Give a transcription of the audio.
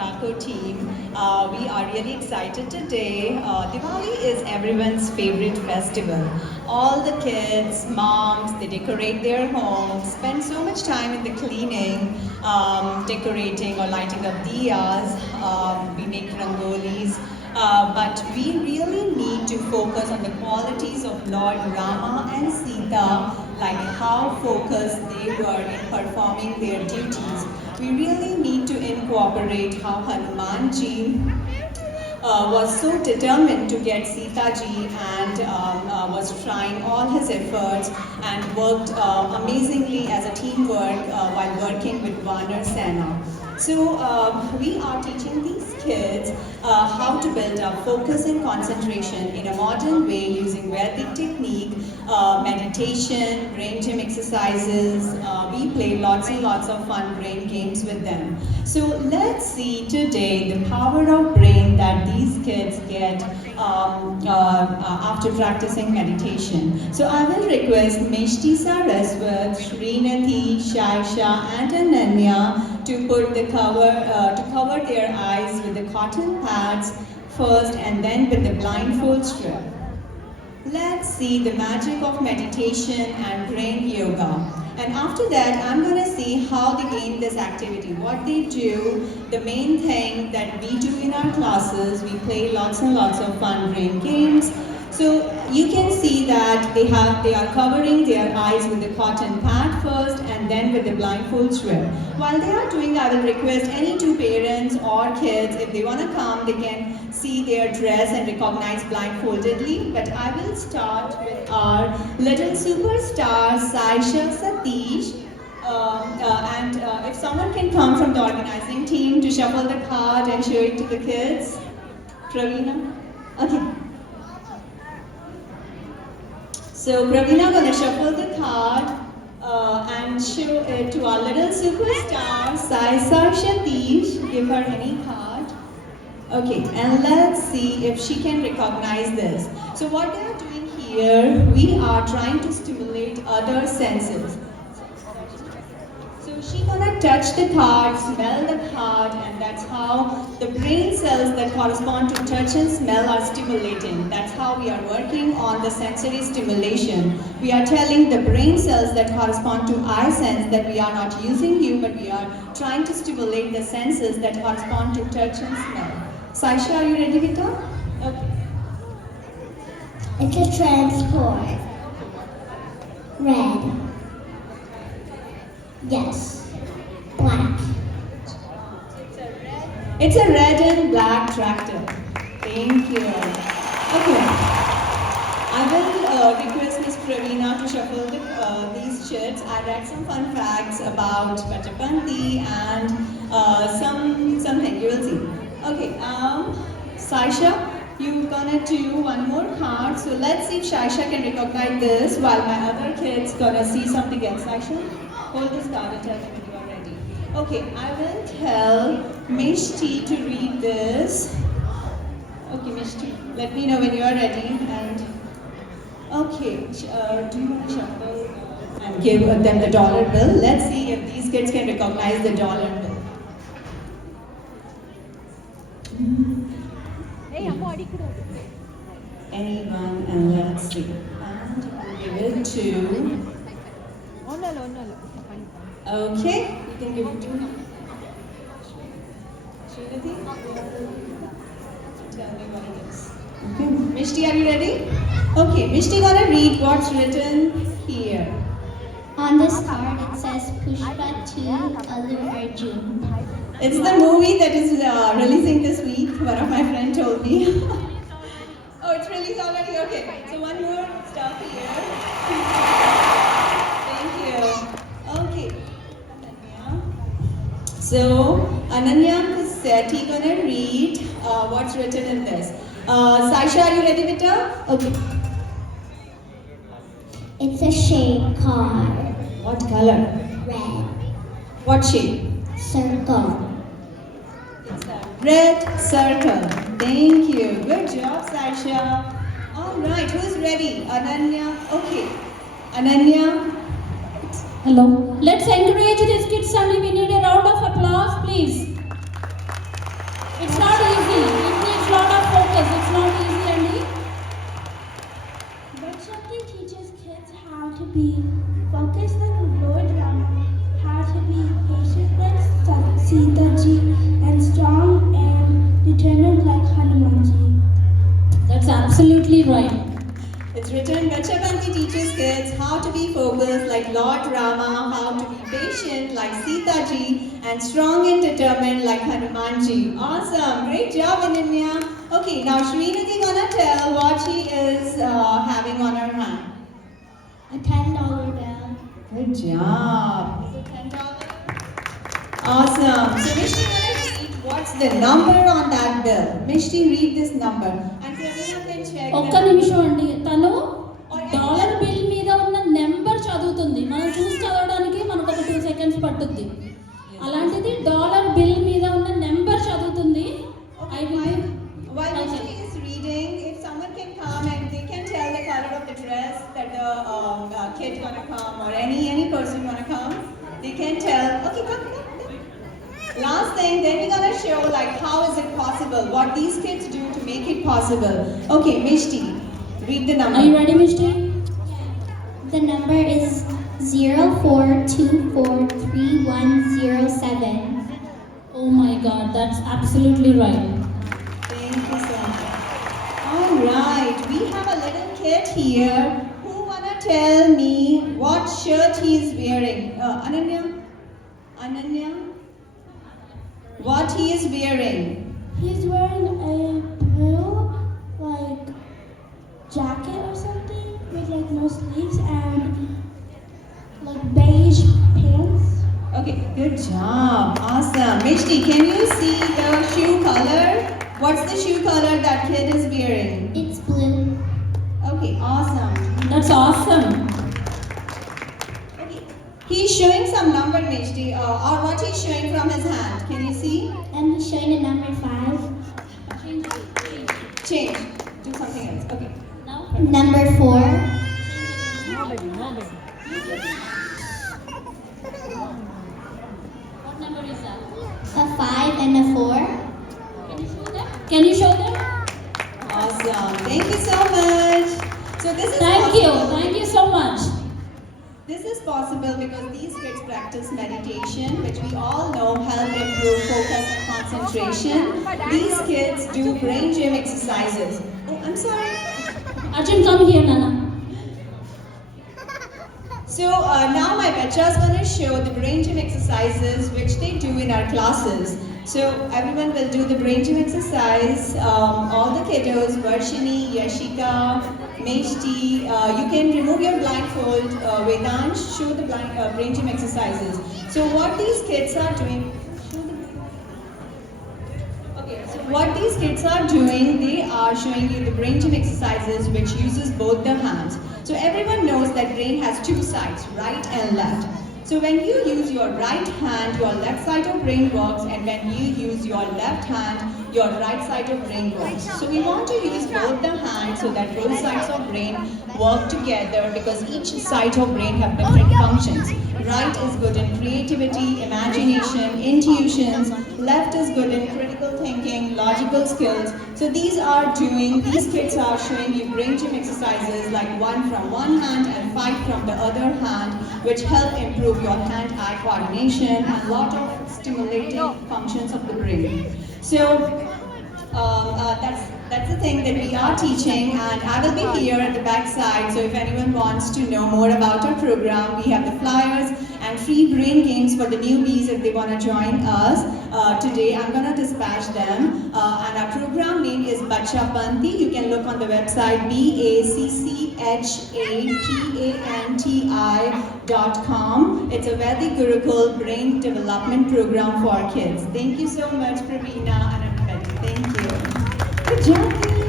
Thakur team. We are really excited today. Diwali is everyone's favorite festival. All the kids, moms, they decorate their homes, spend so much time in the cleaning, decorating or lighting up diyas. We make rangolis. But we really need to focus on the qualities of Lord Rama and Sita, like how focused they were in performing their duties. We really need to incorporate how Hanumanji was so determined to get Sita ji and was trying all his efforts and worked amazingly as a teamwork while working with Vanar Sena. So we are teaching these kids how to build up focus and concentration in a modern way using Vedic technique, meditation, brain gym exercises. We play lots and lots of fun brain games with them. So let's see today the power of brain that these kids get after practicing meditation. So I will request Mishti Saraswat, Srinathi, Shaisha and Ananya to put the to cover their eyes with the cotton pads first and then with the blindfold strip. Let's see the magic of meditation and brain yoga. And after that, I'm going to see how they gain this activity, what they do. The main thing that we do in our classes, we play lots and lots of fun brain games. So you can see that they are covering their eyes with the cotton pad first and then with the blindfold strip. While they are doing, I will request any two parents or kids, if they want to come, they can see their dress and recognize blindfoldedly. But I will start with our little superstar, Saisha Satish. And if someone can come from the organizing team to shuffle the card and show it to the kids. Pravina? Okay. So Pravina gonna shuffle the card and show it to our little superstar, Saisha Satish. Give her any card. Okay, and let's see if she can recognize this. So what they are doing here, we are trying to stimulate other senses. So she's gonna touch the card, smell the card, and that's how the brain cells that correspond to touch and smell are stimulating. That's how we are working on the sensory stimulation. We are telling the brain cells that correspond to eye sense that we are not using you, but we are trying to stimulate the senses that correspond to touch and smell. Saisha, are you ready with that? Okay. It's a transport. Red. Yes. Black. It's a red and black tractor. Thank you. Okay. I will request Ms. Pravina to shuffle these chits. I read some fun facts about Pachapanti and something. You will see. Okay. Saisha, you're gonna do one more card. So let's see if Saisha can recognize this while my other kids gonna see something else. Saisha, hold this card and tell me when you are ready. Okay, I will tell Mishti to read this. Okay, Mishti, let me know when you are ready. And okay, do you want to shuffle and give them the dollar bill? Let's see if these kids can recognize the dollar bill. Anyone, and let's see. And I'll give it to. Okay, you can give it to Srinathi. Tell me what it is. Okay, Mishti, are you ready? Okay, Mishti gonna read what's written here. On this card it says Pushpa 2 Allu Arjun. It's the movie that is releasing this week. One of my friends told me. Oh, it's released already? Okay. So one more stuff here. Thank you. Okay. Ananya. So Ananya Kassetti gonna read what's written in this. Saisha, are you ready with her? Okay. It's a shape card. What color? Red. What shape? Circle. It's a red circle. Thank you. Good job, Saisha. All right, who's ready? Ananya. Okay. Ananya. Hello. Let's encourage these kids, Sunny. We need a round of applause, please. to be focused like Lord Rama, how to be patient like Sita ji, and strong and determined like Hanuman ji. Awesome, great job Ananya. Okay, now Srinidhi gonna tell what she is having on her hand. A $10 bill. Good job. Is it $10? Awesome. So Mishti gonna read what's the number on that bill. Mishti, read this number. And Pravina can check. ఒక్క నిమిషం అండి, తను dollar bill మీద ఉన్న number చదువుతుంది. మనం చూసి చదవడానికి మనకు ఒక 2 seconds పట్టుద్ది. అలాంటిది డాలర్ బిల్ మీద ఉన్న నెంబర్ చదువుతుంది. I will While Mishti is reading, if someone can come and they can tell the color of the dress that the kid gonna come, or any person gonna come, they can tell. Okay, come. Last thing, then we're gonna show like how is it possible, what these kids do to make it possible. Okay, Mishti, read the number. Are you ready, Mishti? The number is 04243107. Oh my God, that's absolutely right. Thank you so much. All right, we have a little kid here who wanna tell me what shirt he is wearing. Ananya, what he is wearing? He's wearing a blue, like, jacket or something with like no sleeves and like beige pants. Okay, good job. Awesome. Mishti, can you see the shoe color? What's the shoe color that kid is wearing? It's blue. Okay, awesome. That's awesome. Okay. He's showing some number, Mishti, or what he's showing from his hand. Can you see? And he's showing a number 5. Change. Do something else. Okay. Now, Number 4. what number is that? A 5 and a 4. Can you show them? Awesome. Thank you so much. So this is Thank possible. you so much. This is possible because these kids practice meditation, which we all know help improve focus and concentration. These kids do brain gym exercises. Oh, I'm sorry. Arjun, come here, Nana. So now my bacha is going to show the brain gym exercises which they do in our classes. So everyone will do the brain gym exercise. All the kiddos, Varshini, Yashika, Meshti, you can remove your blindfold. Vedansh, show the brain gym exercises. So what these kids are doing. Okay, so what these kids are doing, they are showing you the brain gym exercises which uses both the hands. So everyone knows that brain has 2 sides, right and left. So when you use your right hand, your left side of brain works, and when you use your left hand, your right side of brain works. So we want to use both the hands so that both sides of brain work together because each side of brain have different functions. Right is good in creativity, imagination, intuitions. Left is good in critical thinking, logical skills. So these kids are showing you brain gym exercises like 1 from one hand and 5 from the other hand, which help improve your hand-eye coordination and a lot of stimulating functions of the brain. So that's the thing that we are teaching, and I will be here at the back side. So if anyone wants to know more about our program, we have the flyers and free brain games for the newbies if they want to join us. Today I'm going to dispatch them, and our program name is Bachchapanti. You can look on the website BACCHAPANTI.com. It's a Vedic Gurukul brain development program for kids. Thank you so much, Pravina and everybody. Thank you. Good job.